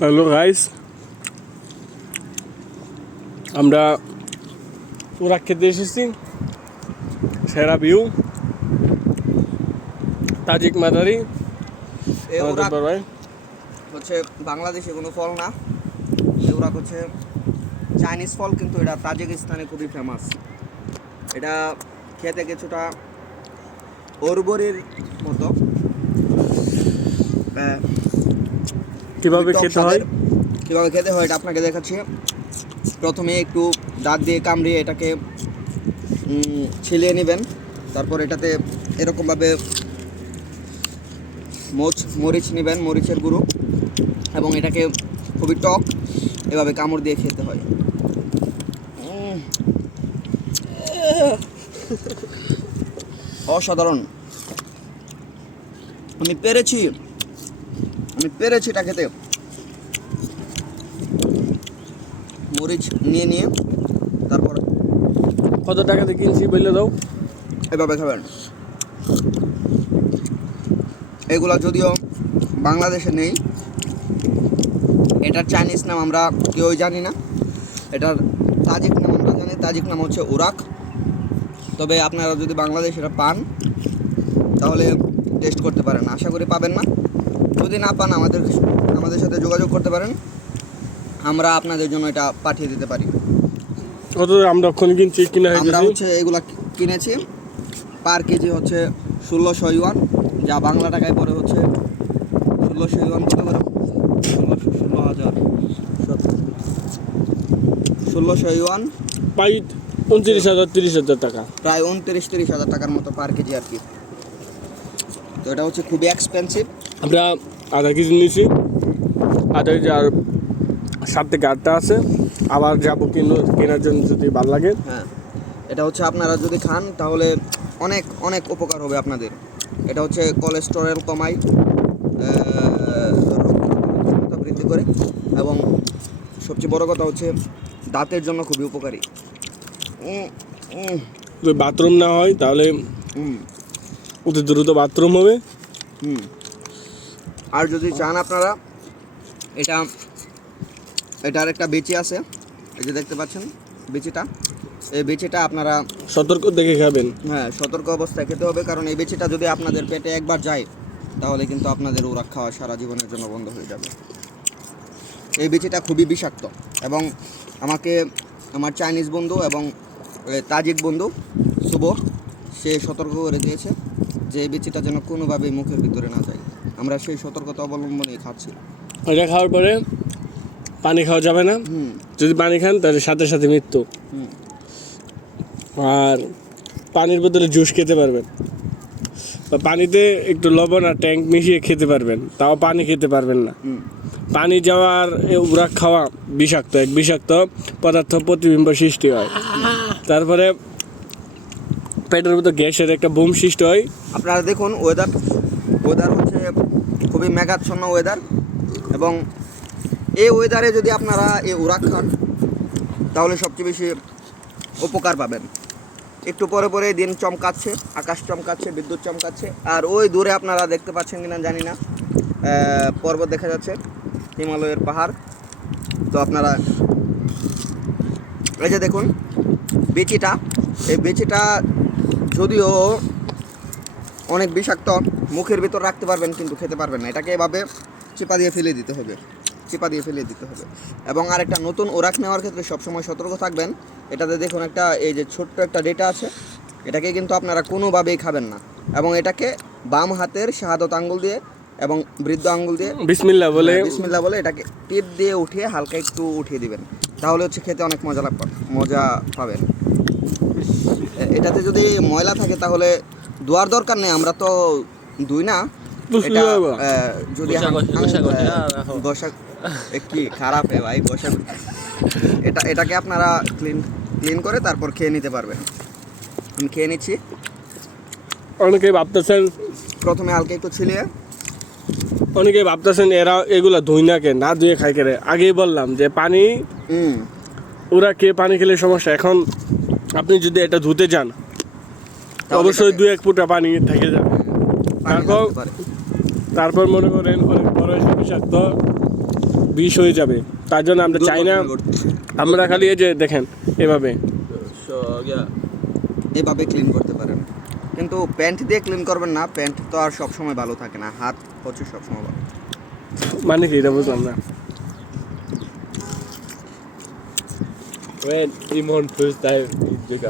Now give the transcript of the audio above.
Hello guys, আমরা ওরা খেতে এসেছি। সেরা ভিউ তাজিক মাদারি এ আমাদের উরাক বড় ভাই। হচ্ছে বাংলাদেশে কোনো ফল না। এ উরাক হচ্ছে চাইনিজ ফল, কিন্তু এটা তাজিকিস্তানে খুবই ফেমাস। এটা খেতে কিছুটা অরবরির মতো। কিভাবে খুবই টক খেতে হয়? স্বাদের। কীভাবে খেতে হয় এটা আপনাকে দেখাচ্ছি। প্রথমে একটু দাঁত দিয়ে কামড়িয়ে এটাকে ছিলিয়ে নেবেন। তারপর এটাতে এরকমভাবে মরিচ নেবেন, মরিচের গুঁড়ো, এবং এটাকে খুবই টক, এভাবে কামড় দিয়ে খেতে হয়। অসাধারণ। আমি পেরেছি এটা খেতে। মরিচ নিয়ে তারপর কত টাকাতে কিনছি বললে দাও। এভাবে খাবেন। এগুলা যদিও বাংলাদেশে নেই, এটার চাইনিজ নাম আমরা কেউই জানি না। এটার তাজিক নাম আমরা জানি, তাজিক নাম হচ্ছে উরাক। তবে আপনারা যদি বাংলাদেশে এটা পান তাহলে টেস্ট করতে পারেন। আশা করি পাবেন না। যদি না পান আমাদের সাথে যোগাযোগ করতে পারেন, আমরা আপনাদের জন্য এটা পাঠিয়ে দিতে পারি। কত আমরা ওখানে কিনছি কিনা আমরা হয়েছে হচ্ছে এগুলা কিনেছি পার কেজি হচ্ছে 1600 ইউয়ান, যা বাংলা টাকায় পড়ে হচ্ছে 1600 ইউয়ান কত করে? 1600 ইউয়ান পাই 29,000 30,000 টাকা। প্রায় 29-30 হাজার টাকার মতো পার কেজি আর কি। তো এটা হচ্ছে খুবই এক্সপেন্সিভ। আমরা আধা কেজি নিয়েছি, আধা কেজি আর 7 থেকে 8টা আছে। আবার যাবো কেনার জন্য যদি ভালো লাগে। হ্যাঁ, এটা হচ্ছে আপনারা যদি খান তাহলে অনেক অনেক উপকার হবে আপনাদের। এটা হচ্ছে কোলেস্টেরল কমায়, রোগ প্রতিরোধ বৃদ্ধি করে, এবং সবচেয়ে বড় কথা হচ্ছে দাঁতের জন্য খুবই উপকারী। যদি বাথরুম না হয় তাহলে হুম অতি দ্রুত বাথরুম হবে। হুম আর যদি চান আপনারা, এটার একটা বিচি আছে, এই যে দেখতে পাচ্ছেন বিচিটা। এই বিচিটা আপনারা সতর্ক দেখে খাবেন। সতর্ক অবস্থায় খেতে হবে, কারণ এই বিচিটা যদি আপনাদের পেটে একবার যায় তাহলে কিন্তু আপনাদের উরাক খাওয়া সারা জীবনের জন্য বন্ধ হয়ে যাবে। এই বিচিটা খুবই বিষাক্ত, এবং আমাকে আমার চাইনিজ বন্ধু এবং তাজিক বন্ধু শুভ, সে সতর্ক করে দিয়েছে যে এই বিচিটা যেন কোনোভাবেই মুখের ভিতরে না যায়। আমরা সেই সতর্কতা অবলম্বনেই খাচ্ছি। এটা খাওয়ার পরে পানি খাওয়া যাবে না। হুম যদি পানি খান তাহলে সাথে সাথে মৃত্যু। হুম আর পানির বদলে জুস খেতে পারবেন, বা পানিতে একটু লবণ আর ট্যাঙ্ক মিশিয়ে খেতে পারবেন, তাও পানি খেতে পারবেন না। হুম পানি যাওয়ার উরাক খাওয়া বিষাক্ত, এক বিষাক্ত পদার্থ প্রতিবিম্ব সৃষ্টি হয়। তারপরে পেটের ভিতর গ্যাসের একটা বুম সৃষ্টি হয়। আপনারা দেখুন, ওয়েদার হচ্ছে খুবই মেঘাচ্ছন্ন ওয়েদার, এবং এই ওয়েদারে যদি আপনারা এই উরাক খান তাহলে সবচেয়ে বেশি উপকার পাবেন। একটু পরে পরে দিন চমকাচ্ছে, আকাশ চমকাচ্ছে, বিদ্যুৎ চমকাচ্ছে, আর ওই দূরে আপনারা দেখতে পাচ্ছেন কিনা জানি না, পর্বত দেখা যাচ্ছে, হিমালয়ের পাহাড়। তো আপনারা এই যে দেখুন বিচিটা, এই বিচিটা যদিও অনেক বিষাক্ত, মুখের ভিতর রাখতে পারবেন কিন্তু খেতে পারবেন না। এটাকে এভাবে চিপা দিয়ে ফেলে দিতে হবে। এবং আরেকটা, নতুন ওরাক নেওয়ার ক্ষেত্রে সবসময় সতর্ক থাকবেন। এটাতে দেখুন একটা, এই যে ছোট্ট একটা ডেটা আছে, এটাকে কিন্তু আপনারা কোনোভাবেই খাবেন না, এবং এটাকে বাম হাতের শাহাদত আঙ্গুল দিয়ে এবং বৃদ্ধ আঙ্গুল দিয়ে বিসমিল্লাহ বলে এটাকে টিপ দিয়ে উঠিয়ে হালকা একটু উঠিয়ে দিবেন, তাহলে হচ্ছে খেতে অনেক মজা পাবেন। এটাতে যদি ময়লা থাকে তাহলে ধোয়ার দরকার নেই, আমরা তো ধুই না। এটা যদি গোসা কি খারাপ ভাই, গোসা এটাকে আপনারা ক্লিন করে তারপর খেয়ে নিতে পারবেন। আমি খেয়ে নিচ্ছি। অনেকেই ভাবতেছেন, প্রথমে হালকা একটু ছিলিয়ে, এরা এগুলা ধুই না, কে না ধুয়ে খাই করে। আগেই বললাম যে পানি, ওরা কে পানি খেলে সমস্যা। এখন আপনি যদি এটা ধুতে যান অবশ্যই 2-1 ফুটা পানি থেকে যাবে। তারপর মনে করেন অনেক বড় বিষাক্ত বিষ হয়ে যাবে, তার জন্য আমরা চাই না। আমরা খালি এই যে দেখেন এভাবে এইভাবে ক্লিন করতে পারেন, কিন্তু প্যান্ট দিয়ে ক্লিন করবেন না, প্যান্ট তো আর সবসময় ভালো থাকে না, হাত হচ্ছে সবসময় ভালো। মানে কি এটা বুঝলাম না। When Imon first time in Jakarta.